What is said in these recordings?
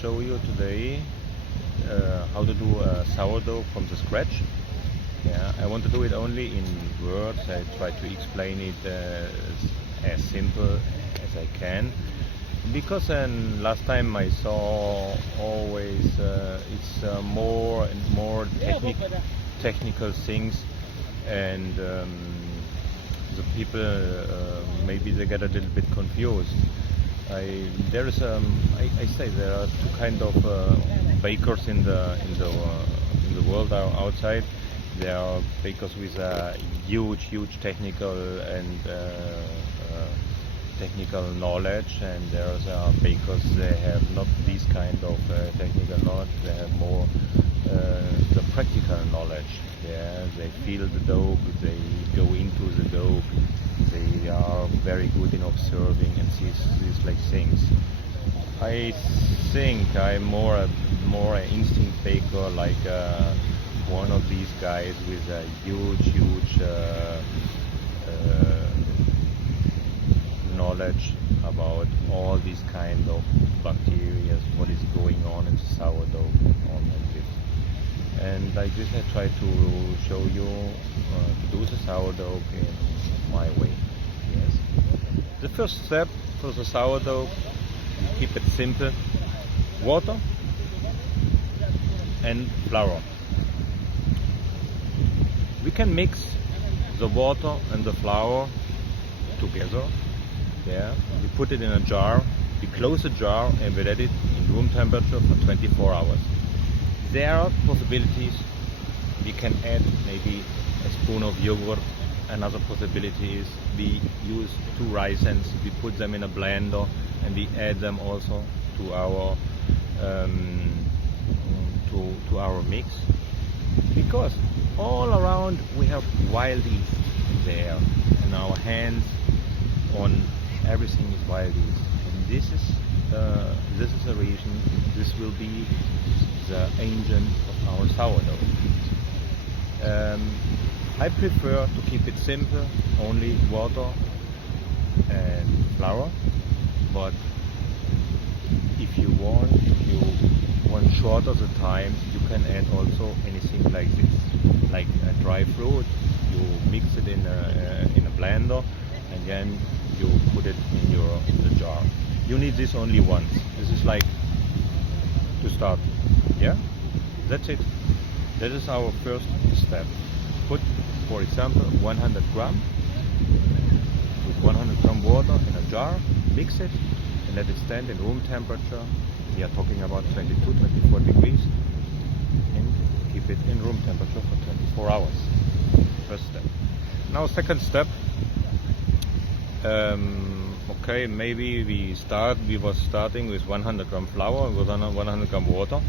show you today how to do a sourdough from the scratch. Yeah, I want to do it only in words. I try to explain it as simple as I can, because last time I saw always it's more and more technical things, and the people maybe they get a little bit confused. I say there are two kind of bakers in the world outside. There are bakers with a huge technical and technical knowledge, and there are bakers they have not this kind of technical knowledge. They have more the practical knowledge. Yeah, they feel the dough, they go into the dough, they are very good in observing and these like things. I think I'm more an instinct baker, like one of these guys with a huge knowledge about all these kind of bacteria, what is going on in the sourdough, all like this. And like this I try to show you to do the sourdough in my way. Yes. The first step for the sourdough, you keep it simple: water and flour. We can mix the water and the flour together. Yeah, we put it in a jar, we close the jar and we let it in room temperature for 24 hours. There are possibilities. We can add maybe a spoon of yogurt. Another possibility is we use 2 raisins, we put them in a blender and we add them also to our to our mix, because all around we have wild yeast there, and our hands on everything is wild yeast, and this is the reason this will be the engine of our sourdough. I prefer to keep it simple, only water and flour, but if you want shorter the time, you can add also anything like this, like a dry fruit. You mix it in a blender and then you put it in the jar. You need this only once. This is like to start. Yeah, that's it. That is our first step. Put, for example, 100 gram with 100 gram water in a jar, mix it and let it stand in room temperature. We are talking about 22-24 degrees, and keep it in room temperature for 24 hours. First step. Now second step. Okay, maybe we was starting with 100 gram flour with 100 gram water.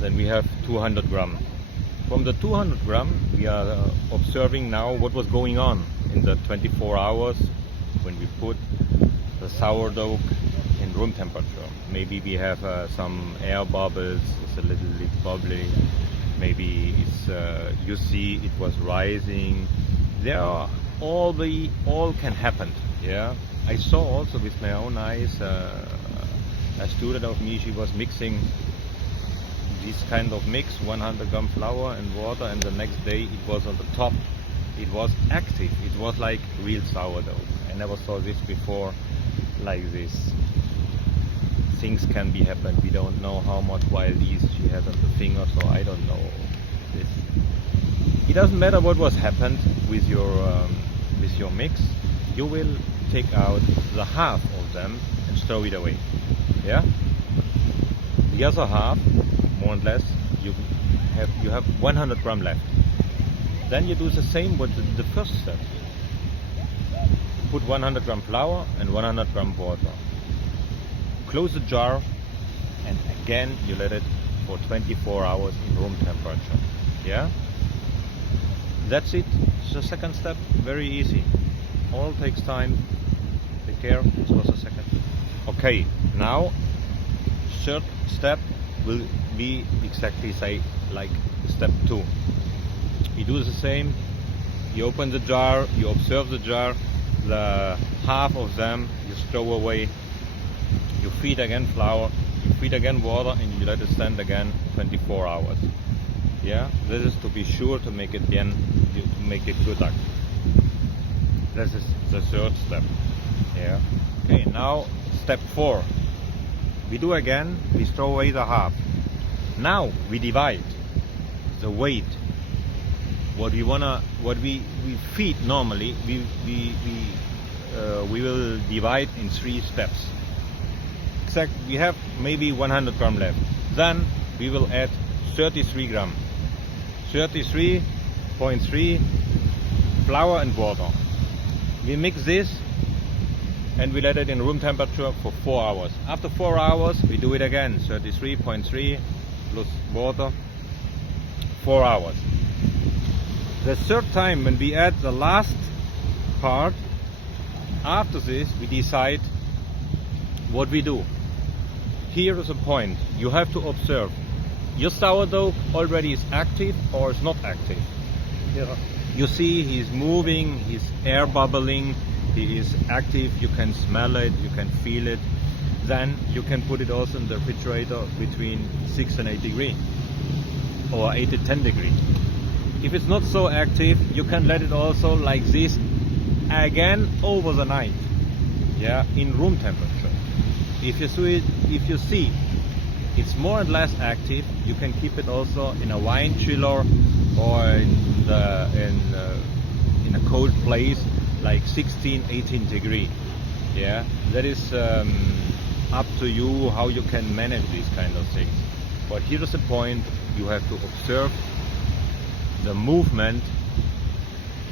Then we have 200 gram. From the 200 gram, we are observing now what was going on in the 24 hours when we put the sourdough in room temperature. Maybe we have some air bubbles, it's a little bit bubbly. Maybe it's you see it was rising. There are all can happen. Yeah, I saw also with my own eyes a student of me. She was mixing this kind of mix, 100 gram flour and water, and the next day it was on the top. It was active. It was like real sourdough. I never saw this before like this. Things can be happen. We don't know how much wild yeast she has on the finger, so I don't know this. It doesn't matter what was happened with your mix. You will take out the half of them and throw it away. Yeah. The other half, more or less, you have 100 gram left. Then you do the same with the first step. Put 100 gram flour and 100 gram water. Close the jar, and again you let it for 24 hours in room temperature. Yeah? That's it. The second step, very easy. All takes time. Take care. This was the second. Okay, now third step will be exactly say like step 2. You do the same. You open the jar, you observe the jar, the half of them you throw away. You feed again flour, You feed again water and you let it stand again 24 hours. Yeah, this is to be sure to make it good. This is the third step. Yeah. Okay, now step 4. We do again, we throw away the half. Now we divide the weight. What we feed normally, we will divide in 3 steps. We have maybe 100 gram left. Then we will add 33 gram. 33.3 flour and water. We mix this and we let it in room temperature for 4 hours. After 4 hours we do it again, 33.3 plus water, 4 hours. The third time when we add the last part, after this we decide what we do. Here is a point, you have to observe. Your sourdough already is active or is not active. Yeah. You see he's moving, he's air bubbling, he is active, you can smell it, you can feel it. Then you can put it also in the refrigerator between 6 and 8 degrees or 8 to 10 degrees. If it's not so active, you can let it also like this again over the night. Yeah, in room temperature. If you see it's more and less active, you can keep it also in a wine chiller or in a cold place like 16, 18 degrees. Yeah, that is up to you how you can manage these kind of things. But here's the point, you have to observe the movement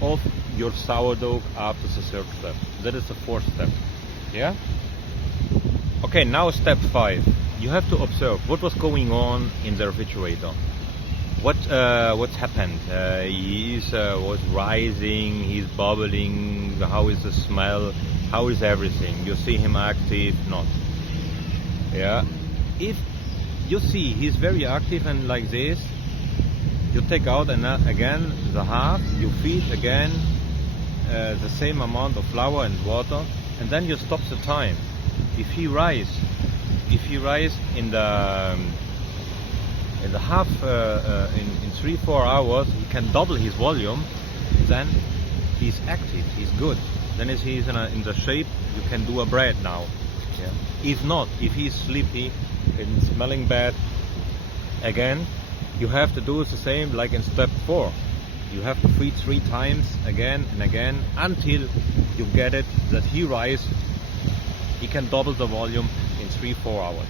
of your sourdough after the third step. That is the fourth step. Yeah? Okay, now step 5. You have to observe what was going on in the refrigerator. What's happened? He was rising, he's bubbling, how is the smell, how is everything? You see him active, not. Yeah. If you see he's very active and like this, you take out again the half, you feed again the same amount of flour and water, and then you stop the time. If he rise in the half in 3-4 hours, he can double his volume. Then he's active, he's good. Then if he's in the shape, you can do a bread now. Yeah. If not, if he's sleepy and smelling bad, again you have to do the same like in step 4. You have to feed 3 times again and again until you get it that he rise. He can double the volume in 3-4 hours.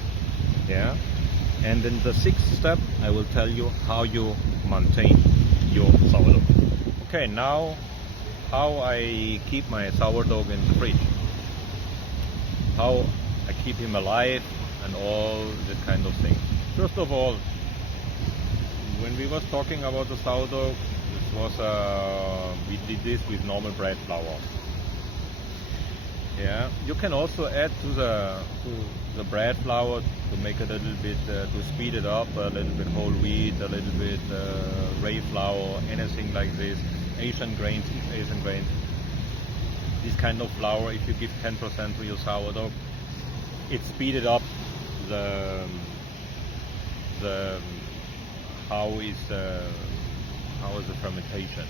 Yeah. And in the 6th step, I will tell you how you maintain your sourdough. Okay, now how I keep my sourdough in the fridge. How I keep him alive and all that kind of thing. First of all, when we was talking about the sourdough, this was we did this with normal bread flour. Yeah, you can also add to the bread flour to make it a little bit to speed it up, a little bit whole wheat, a little bit rye flour, anything like this. Asian grains. This kind of flour, if you give 10% to your sourdough, it speeded up the how is the fermentation.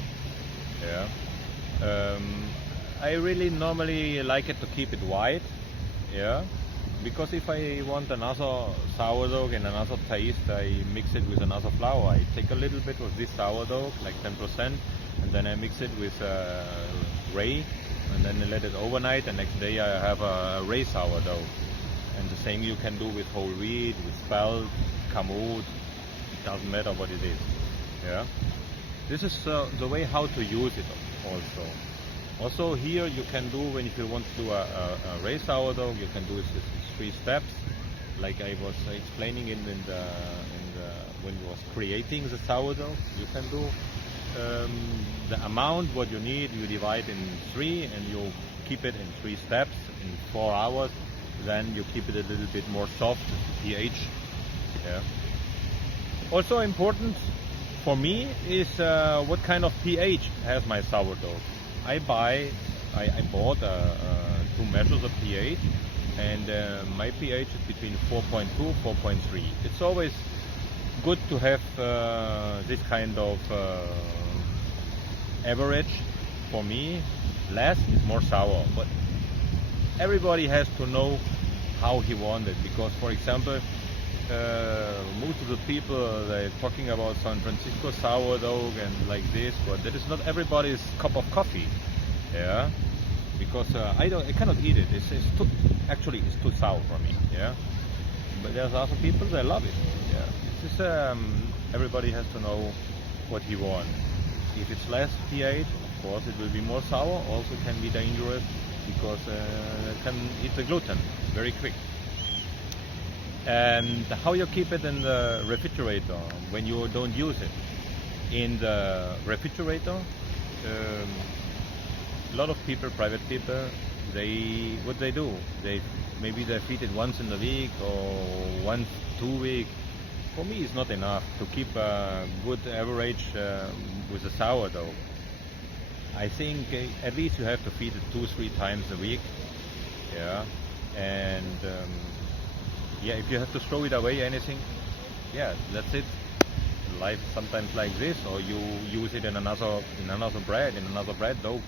Yeah. I really normally like it to keep it white, yeah, because if I want another sourdough and another taste, I mix it with another flour. I take a little bit of this sourdough, like 10%, and then I mix it with rye, and then I let it overnight, and next day I have a rye sourdough. And the same you can do with whole wheat, with spelt, kamut, it doesn't matter what it is, yeah. This is the way how to use it also. Also here you can do, when if you want to do a rye sourdough, you can do it with 3 steps, like I was explaining when you was creating the sourdough. You can do the amount what you need, you divide in 3 and you keep it in 3 steps in 4 hours. Then you keep it a little bit more soft, pH. Yeah. Also important for me is what kind of pH has my sourdough. I bought 2 measures of pH. and my pH is between 4.2 4.3. It's always good to have this kind of average. For me, less is more sour, but everybody has to know how he wants it, because for example, most of the people, they're talking about San Francisco sourdough and like this, but that is not everybody's cup of coffee. Yeah, because I cannot eat it. It's too, actually it's too sour for me. Yeah, but there's other people that love it. Yeah, it's just everybody has to know what he wants. If it's less pH, of course it will be more sour. Also can be dangerous because it can eat the gluten very quick. And how you keep it in the refrigerator when you don't use it? In the refrigerator, a lot of people, private people, what they do, maybe they feed it once in a week or once 2 weeks. For me, it's not enough to keep a good average with a sourdough. I think at least you have to feed it 2-3 times a week. Yeah, and yeah, if you have to throw it away, anything, yeah, that's it. Life is sometimes like this, or you use it in another bread dough.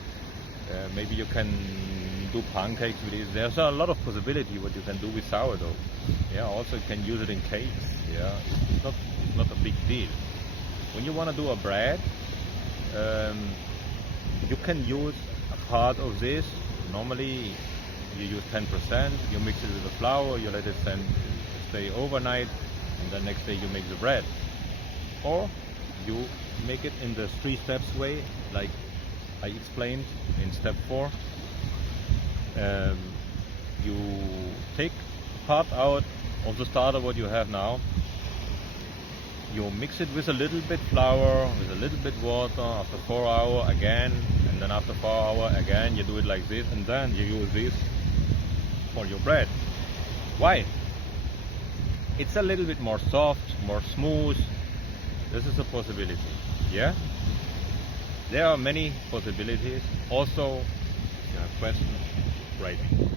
Maybe you can do pancakes with it. There's a lot of possibility what you can do with sourdough. Yeah, also you can use it in cakes. Yeah, it's not a big deal. When you want to do a bread, you can use a part of this. Normally you use 10%, you mix it with the flour, you let it stay overnight, and the next day you make the bread. Or you make it in the 3 steps way, like I explained in step 4. You take part out of the starter what you have now, you mix it with a little bit flour, with a little bit water, after 4 hours again, and then after 4 hours again, you do it like this, and then you use this for your bread. Why? It's a little bit more soft, more smooth. This is a possibility. Yeah? There are many possibilities. Also, if you have questions, write me.